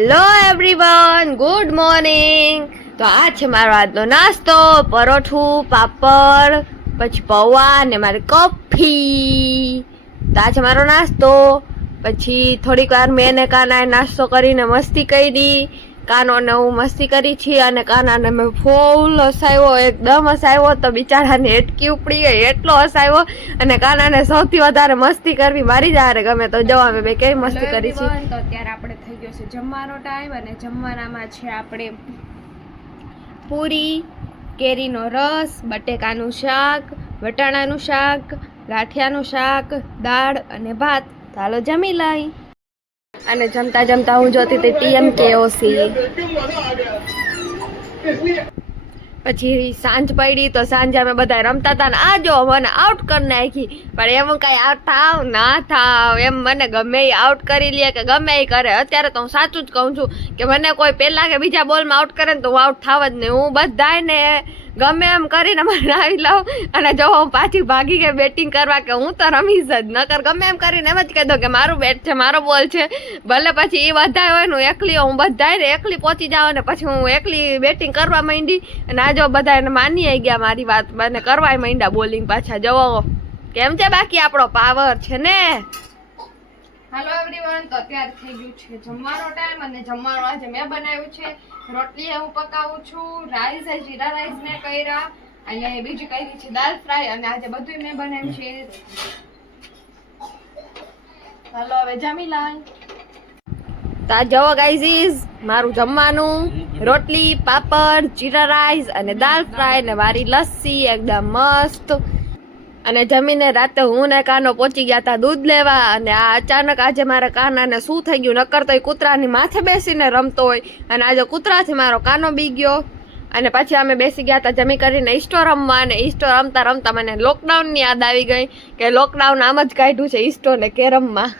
Hello everyone, good morning. તો આ છે મારો આજનો નાસ્તો, પરોઠું, પાપડ, પછી પૌવા ને મારી કોફી. તો આ છે મારો નાસ્તો. પછી થોડીક વાર મેં ને કાનાએ નાસ્તો કરીને મસ્તી કરી. કાનો ને હું મસ્તી કરી છીએ અને કાનાને મેં ફૂલ હસાવ્યો, એકદમ હસાવ્યો. તો બિચારાને હેટકી ઉપડી ગઈ, એટલો હસાવ્યો. અને કાનાને સૌથી વધારે મસ્તી કરવી મારી જારે ગમે. તો જો અમે બે કેવી મસ્તી કરી છે. તો અત્યારે આપણે થઈ ગયો છે જમવાનો ટાઈમ અને જમવાનામાં છે આપણે પૂરી, કેરીનો રસ, બટેકાનું શાક, વટાણાનું શાક, ગાંઠિયાનું શાક, દાળ અને ભાત. ચાલો જમી લઈ. અને જમતા જમતા હું જોતી હતી TMKOC. પછી સાંજ પડી તો સાંજે અમે બધા રમતા હતા ને આ જો મને આઉટ કરી નાખી. પણ એમ કઈ આઉટ થાવ ના થાવ એમ મને ગમે એ આઉટ કરી લે કે ગમે એ કરે. અત્યારે તો હું સાચું જ કહું છું કે મને કોઈ પહેલા કે બીજા બોલમાં આઉટ કરે ને તો હું આઉટ થાવ જ નહીં. હું બધાને ગમે એમ કરીને બનાવી લઉં અને જો હું પાછી ભાગી ગઈ બેટિંગ કરવા કે હું તો રમીશ જ. નકર ગમે એમ કરીને એમ જ કહી દઉં કે મારું બેટ છે, મારો બોલ છે. ભલે પછી એ બધા હોય ને એકલી હું બધાને એકલી પહોંચી જાઉં ને પછી હું એકલી બેટિંગ કરવા માંડી. અને આ જો બધા એને માની આવી ગયા મારી વાત, મને કરવા માંડ્યા બોલિંગ પાછા. જવો કેમ છે બાકી આપણો પાવર છે ને. હાલો એવરીવન, તો અત્યારે થઈ ગયું છે જમવાનો ટાઈમ અને જમવાનું આજે મેં બનાવ્યું છે. રોટલી હું પકાવું છું, રાઈસ જીરા રાઈસ મેં કર્યા અને બીજી કરી છે દાલ ફ્રાય અને આજે બધું મેં બનાવ્યું છે. હાલો હવે જમી લાય. તો આ જવો ગાઈઝ મારું જમવાનું, રોટલી, પાપડ, જીરા રાઈસ અને દાલ ફ્રાય ને મારી લસ્સી એકદમ મસ્ત. અને જમીને રાતે હું ને કાનો પહોંચી ગયા હતા દૂધ લેવા. અને આ અચાનક આજે મારા કાનાને શું થઈ ગયું, નકર તો એ કૂતરાની માથે બેસીને રમતો હોય અને આજે કૂતરાથી મારો કાનો બી ગયો. અને પછી અમે બેસી ગયા હતા જમી કરીને ઈસ્ટો રમવા. અને ઈસ્ટો રમતા રમતા મને લોકડાઉનની યાદ આવી ગઈ કે લોકડાઉન આમ જ કાઢ્યું છે ઈસ્ટો ને કેરમમાં.